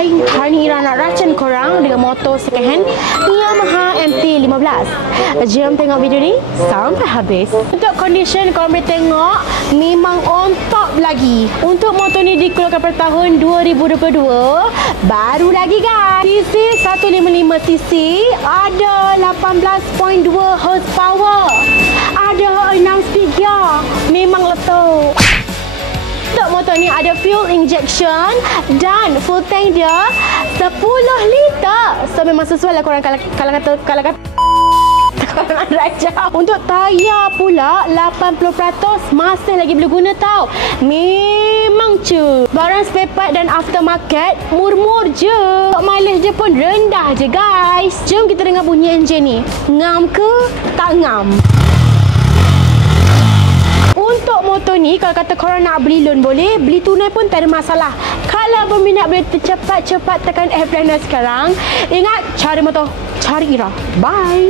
Hai, hari ni Ira nak racun korang dengan motor second hand Yamaha MT-15. Jom tengok video ni sampai habis. Untuk condition korang boleh tengok memang on top lagi. Untuk motor ni dikeluarkan pada tahun 2022. Baru lagi guys. CC 155cc, ada 18.2 horsepower. Ada 6 speed gear. Memang letup. Untuk motor ni ada fuel injection dan full tank dia 10 liter. So memang sesuai lah korang kalau kata korang nak raja. Untuk tayar pula 80% masih lagi boleh guna tau. Memang cu. Barang spare part dan aftermarket murmur je. Mileage dia pun rendah je guys. Jom kita dengar bunyi enjin ni. Ngam ke tak ngam? Untuk motor ni, kalau kata korang nak beli loan boleh, beli tunai pun tak ada masalah. Kalau berminat boleh cepat-cepat tekan Airplaner sekarang. Ingat, cari motor, cari Ira. Bye!